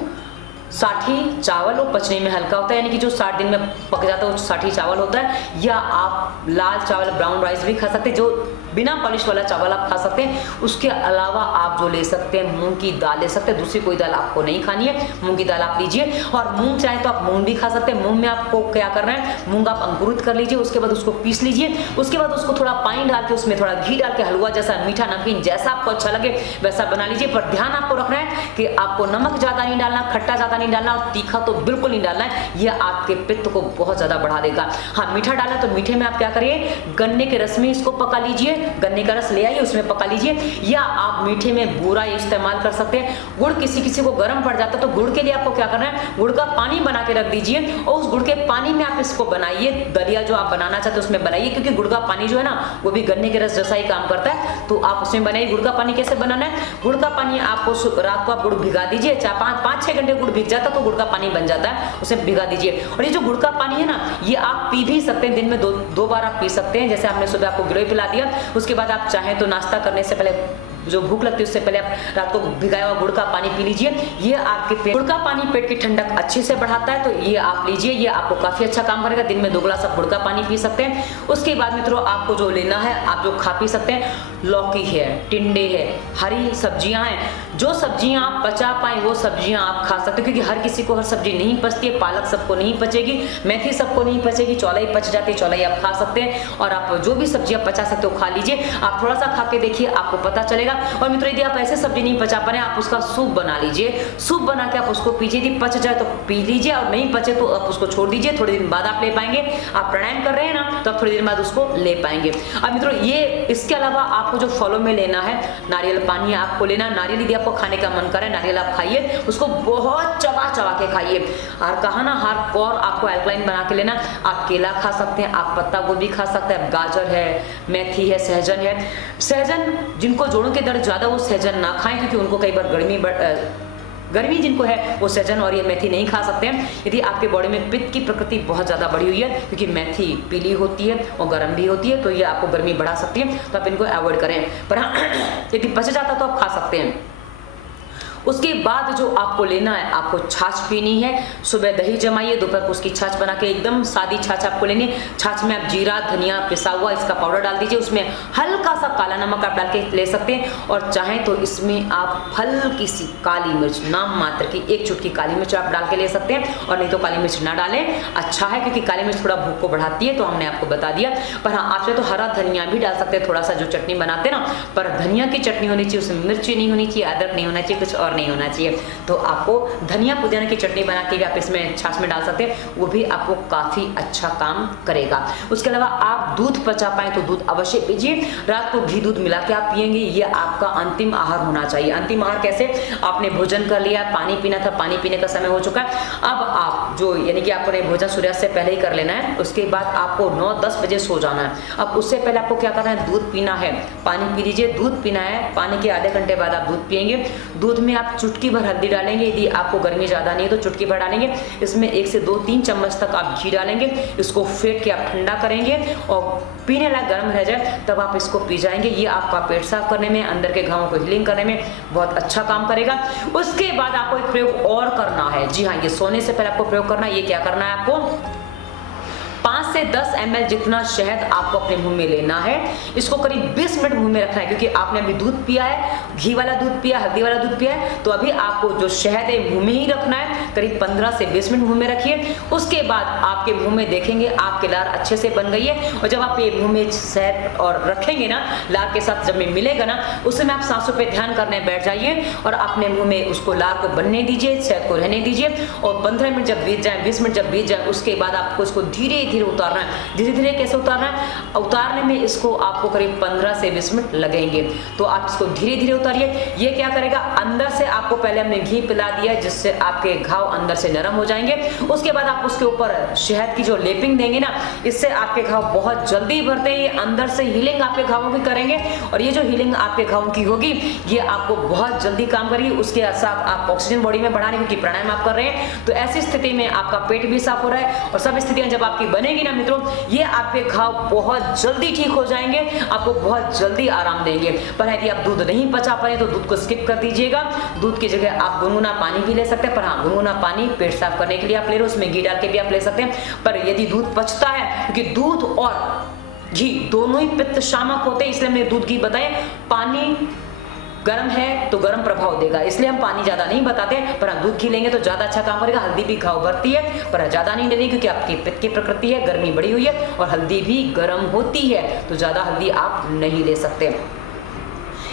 साठी चावल वो पचने में हल्का होता है, यानी कि जो 60 दिन में पक जाता है वो साठी चावल होता है। या आप लाल चावल ब्राउन राइस भी खा सकते हैं, जो बिना पॉलिश वाला चावल आप खा सकते हैं। उसके अलावा आप जो ले सकते हैं मूंग की दाल ले सकते हैं, दूसरी कोई दाल आपको नहीं खानी है, मूंग की दाल आप लीजिए। और मूंग चाहे तो आप मूंग भी खा सकते हैं। मूंग में आपको क्या करना है, मूंग आप अंकुरित कर लीजिए, उसके बाद उसको पीस लीजिए, उसके बाद उसको थोड़ा पानी डाल के उसमें थोड़ा घी डाल के हलवा जैसा मीठा नमकीन जैसा आपको अच्छा लगे वैसा बना लीजिए। पर ध्यान आपको रखना है कि आपको नमक ज्यादा नहीं डालना, खट्टा ज्यादा नहीं डालना और तीखा तो बिल्कुल नहीं डालना है, यह आपके पित्त को बहुत ज्यादा बढ़ा देगा। हाँ, मीठा डाला तो मीठे में आप क्या करिए, गन्ने के रस में इसको पका लीजिए, गन्ने का रस ले आइए उसमें पका लीजिए। या आप मीठे में बूरा इस्तेमाल कर सकते हैं। गुड़ किसी किसी को गर्म पड़ जाता है तो गुड़ के लिए आपको क्या करना है, गुड़ का पानी बना के रख दीजिए और उस गुड़ के पानी में आप इसको बनाइए, दलिया जो आप बनाना चाहते हैं उसमें बनाइए, क्योंकि गुड़ का पानी जो है ना वो भी गन्ने के रस जैसा ही काम करता है, तो आप उसमें बनाइए। गुड़ का पानी कैसे बनाना है, गुड़ का पानी आपको रात को आप गुड़ भिगा दीजिए, 5-6 घंटे गुड़ भिग जाता है तो गुड़ का पानी बन जाता है, उसे भिगा दीजिए। और ये जो गुड़ का पानी है ना ये आप पी भी सकते हैं, दिन में दो बार आप पी सकते हैं। जैसे आपने सुबह आपको गिलोय पिला दिया, उसके बाद आप चाहें तो नाश्ता करने से पहले जो भूख लगती है उससे पहले आप रात को भिगाया हुआ गुड़ का पानी पी लीजिए। ये आपके गुड़ का पानी पेट की ठंडक अच्छे से बढ़ाता है, तो ये आप लीजिए, ये आपको काफी अच्छा काम करेगा। दिन में 2 गिलास आप गुड़ का पानी पी सकते हैं। उसके बाद मित्रों आपको जो लेना है, आप जो खा पी सकते हैं, लौकी है, टिंडे है, हरी सब्जियां हैं, जो सब्जियां आप पचा पाए वो सब्जियां आप खा सकते हो, क्योंकि हर किसी को हर सब्जी नहीं पचती है। पालक सबको नहीं पचेगी, मेथी सबको नहीं पचेगी, चौलाई पच जाती है, चौलाई आप खा सकते हैं। और आप जो भी सब्जियां पचा सकते हो खा लीजिए। आप थोड़ा सा खा के देखिए, आपको पता चलेगा। और मित्रों यदि आप ऐसे सब्जी नहीं पचा पा रहे, आप उसका सूप बना लीजिए, सूप बना के आप उसको पीजिए, यदि पच जाए तो पी लीजिए और नहीं पचे तो आप उसको छोड़ दीजिए, थोड़े दिन बाद आप ले पाएंगे। आप प्राणायाम कर रहे हैं ना तो आप थोड़ी देर बाद उसको ले पाएंगे। अब मित्रों ये इसके अलावा आपको जो फलों में लेना है, नारियल पानी आपको लेना। नारियल यदि आपको खाने का मन करे, नारियल आप खाइए, उसको बहुत चबा चबा के खाइए। और कहा ना हर और आपको एल्कलाइन बना के लेना। आप केला खा सकते हैं, आप पत्ता गोभी खा सकते हैं, गाजर है, मेथी है, सहजन है। सहजन जिनको जोड़ों के दर्द ज्यादा वो सहजन ना खाएं, क्योंकि उनको कई बार गर्मी जिनको है वो सहजन और ये मेथी नहीं खा सकते हैं। यदि आपके बॉडी में पित्त की प्रकृति बहुत ज़्यादा बढ़ी हुई है, क्योंकि मेथी पीली होती है और गर्म भी होती है, तो ये आपको गर्मी बढ़ा सकती है, तो आप इनको अवॉइड करें। पर हाँ यदि बच जाता तो आप खा सकते हैं। उसके बाद जो आपको लेना है, आपको छाछ पीनी है। सुबह दही जमाइए, दोपहर को उसकी छाछ बना के, एकदम सादी छाछ आपको लेनी है। छाछ में आप जीरा, धनिया पिसा हुआ इसका पाउडर डाल दीजिए, उसमें हल्का सा काला नमक आप डाल के ले सकते हैं। और चाहें तो इसमें आप हल्की सी काली मिर्च, नाम मात्र की 1 चुटकी काली मिर्च आप डाल के ले सकते हैं। और नहीं तो काली मिर्च ना डालें, अच्छा है, क्योंकि काली मिर्च थोड़ा भूख को बढ़ाती है, तो हमने आपको बता दिया। पर हाँ आप चाहे तो हरा धनिया भी डाल सकते हैं, थोड़ा सा जो चटनी बनाते हैं ना, पर धनिया की चटनी होनी चाहिए, उसमें मिर्ची नहीं होनी चाहिए, अदरक नहीं होना चाहिए, कुछ और नहीं होना चाहिए। तो आपको धनिया पुदीना की चटनी बना के भी आप इसमें छाछ में डाल सकते हैं, वो भी आपको काफी अच्छा काम करेगा। उसके अलावा आप दूध पचा पाए तो दूध अवश्य पीजिए। रात को घी दूध मिला के आप पिएंगे, ये आपका अंतिम आहार होना चाहिए। अंतिम आहार कैसे, आपने भोजन कर लिया, पानी पीना था, पानी पीने का समय हो चुका है, अब आप जो यानी कि आपने भोजन सूर्यास्त से पहले ही कर लेना है। उसके बाद आपको 9-10 बजे सो जाना है। अब उससे पहले आपको क्या करना है, दूध पीना है, पानी पी लीजिए। दूध पीना है, पानी के आधे घंटे बाद आप दूध पिएंगे। दूध में आप चुटकी भर हल्दी डालेंगे, यदि आपको गर्मी ज्यादा नहीं है तो चुटकी भर डालेंगे। इसमें 1 से 2-3 चम्मच तक आप घी डालेंगे, इसको फेंट के आप ठंडा करेंगे और पीने लायक गर्म रह जाए तब आप इसको पी जाएंगे। ये आपका पेट साफ करने में, अंदर के घावों को हीलिंग करने में बहुत अच्छा काम करेगा। उसके बाद आपको एक प्रयोग और करना है, जी हाँ, ये सोने से पहले आपको प्रयोग करना है। ये क्या करना है, आपको 5 से 10 ml जितना शहद आपको अपने मुंह में लेना है। इसको करीब 20 मिनट मुंह में रखना है, क्योंकि आपने अभी दूध पिया है, घी वाला दूध पिया, हल्दी वाला दूध पिया है, तो अभी आपको जो शहद है मुंह में ही रखना है। करीब 15 से 20 मिनट मुंह में रखिए। उसके बाद आपके मुंह में देखेंगे आपके लार अच्छे से बन गई है। और जब आप ये मुंह में शहद और रखेंगे ना, लार के साथ जब में मिलेगा ना, उस समय आप सांसों पे ध्यान करने बैठ जाइए और अपने मुंह में उसको लार को बनने दीजिए, शहद को रहने दीजिए। और 15 मिनट जब बीत जाए, 20 मिनट जब बीत जाए, उसके बाद आपको इसको धीरे धीरे उतारना है। धीरे धीरे कैसे उतारना है, उतारने में इसको आपको करीब 15 से 20 मिनट लगेंगे। तो आप इसको धीरे धीरे उतारिए। ये क्या करेगा, अंदर से आपको पहले हमने घी पिला दिया, जिससे आपके घाव अंदर से नरम हो जाएंगे। उसके बाद आप उसके ऊपर शहद की जो लेपिंग देंगे ना, इससे आपके घाव बहुत जल्दी भरते हैं। ये अंदर से हीलिंग आपके घावों की करेंगे, और ये जो हीलिंग आपके घावों की होगी ये आपको बहुत जल्दी काम करेगी। उसके साथ आप ऑक्सीजन बॉडी में बढ़ाने की प्राणायाम आप कर रहे हैं, तो ऐसी स्थिति में आपका पेट भी साफ हो रहा है। और सब स्थितियां जब आपकी बनेगी ना मित्रों, ये आपके घाव बहुत जल्दी ठीक हो जाएंगे, आपको बहुत जल्दी आराम देंगे। पर यदि आप दूध नहीं पचा पाए तो दूध को स्किप कर दीजिएगा। दूध की जगह आप गुनगुना पानी भी ले सकते हैं। पर हाँ, गुनगुना गुना पानी पेट साफ करने के लिए आप ले रहे हो, उसमें घी डाल के भी आप ले सकते हैं। पर यदि दूध पचता है, क्योंकि दूध और घी दोनों ही पित्त शामक होते हैं, इसलिए हमने दूध घी बताए। पानी गर्म है तो गर्म प्रभाव देगा, इसलिए हम पानी ज्यादा नहीं बताते, पर हम दूध घी लेंगे तो ज्यादा अच्छा काम करेगा। हल्दी भी घाव भरती है, पर ज्यादा नहीं लेनी, क्योंकि आपकी पित्त की प्रकृति है, गर्मी बढ़ी हुई है और हल्दी भी गर्म होती है, तो ज्यादा हल्दी आप नहीं ले सकते।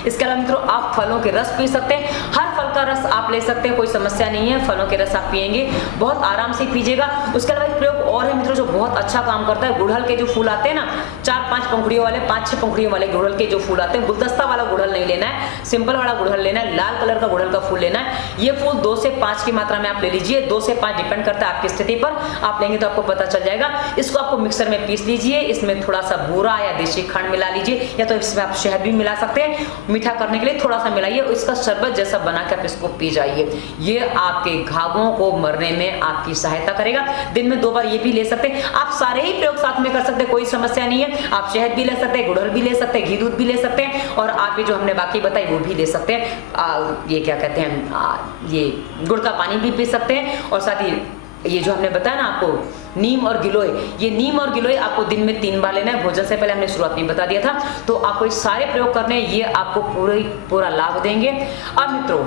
इसके अलावा मित्रों आप फलों के रस पी सकते हैं, हर फल का रस आप ले सकते हैं, कोई समस्या नहीं है। फलों के रस आप पिएंगे, बहुत आराम से पीजिएगा। उसके अलावा एक प्रयोग और है मित्रों जो बहुत अच्छा काम करता है, गुड़हल के जो फूल आते हैं ना, 4-5 पंखुड़ियों वाले, 5-6 पंखुड़ियों वाले गुड़हल के जो फूल आते हैं, गुलदस्ता वाला गुड़हल नहीं लेना है, सिंपल वाला गुड़हल लेना है, लाल कलर का गुड़हल का फूल लेना है। ये फूल 2 से 5 की मात्रा में आप ले लीजिए, 2 से 5 डिपेंड करता है आपकी स्थिति पर, आप लेंगे तो आपको पता चल जाएगा। इसको आपको मिक्सर में पीस लीजिए, इसमें थोड़ा सा बूरा या देशी खंड मिला लीजिए, या तो इसमें आप शहद भी मिला सकते हैं, मीठा करने के लिए थोड़ा सा मिलाइए, इसका शरबत जैसा बना के आप इसको पी जाइए। ये आपके घावों को मरने में आपकी सहायता करेगा। दिन में 2 बार ये भी ले सकते हैं। आप सारे ही प्रयोग साथ में कर सकते हैं, कोई समस्या नहीं है। आप शहद भी ले सकते हैं, गुड़हल भी ले सकते हैं, घी दूध भी ले सकते हैं, और आप ये जो हमने बाकी बताई वो भी ले सकते हैं। ये क्या कहते हैं, ये गुड़ का पानी भी पी सकते हैं। और साथ ही ये जो हमने बताया ना आपको नीम और गिलोय, ये नीम और गिलोय आपको दिन में 3 बार लेना है। भोजन से पहले हमने शुरुआत में बता दिया था, तो आपको ये सारे प्रयोग करने हैं, ये आपको पूरा लाभ देंगे। अब मित्रों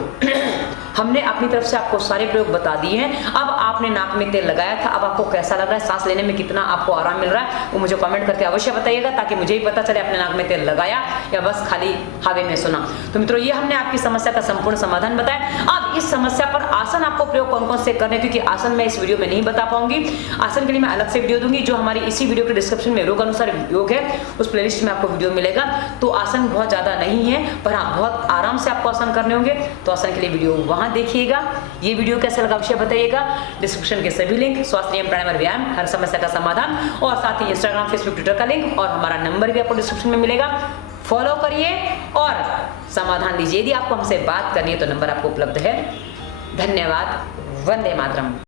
हमने अपनी तरफ से आपको सारे प्रयोग बता दिए हैं। अब आपने नाक में तेल लगाया था, अब आपको कैसा लग रहा है, सांस लेने में कितना आपको आराम मिल रहा है, वो मुझे कमेंट करके अवश्य बताइएगा, ताकि मुझे भी पता चले आपने नाक में तेल लगाया या बस खाली हवा में सुना। तो मित्रों ये हमने आपकी समस्या का संपूर्ण समाधान बताया। अब इस समस्या पर आसन आपको प्रयोग कौन कौन से करने, क्योंकि आसन मैं इस वीडियो में नहीं बता पाऊंगी, आसन के लिए मैं अलग से वीडियो दूंगी, जो हमारी इसी वीडियो के डिस्क्रिप्शन में रोग अनुसार योग है, उस प्लेलिस्ट में आपको वीडियो मिलेगा। तो आसन बहुत ज्यादा नहीं है, पर हाँ बहुत आराम से आपको आसन करने होंगे, तो आसन के लिए वीडियो वहां देखिएगा। ये वीडियो कैसा लगा अवश्य बताइएगा। डिस्क्रिप्शन के सभी लिंक, स्वास्थ्य नियम, प्राणायाम, व्यायाम, हर समस्या का समाधान, और साथ ही इंस्टाग्राम, फेसबुक, ट्विटर का लिंक और हमारा नंबर भी आपको डिस्क्रिप्शन में मिलेगा। फॉलो करिए और समाधान लीजिए। यदि आपको हमसे बात करनी है तो नंबर आपको उपलब्ध है। धन्यवाद। वंदे मातरम।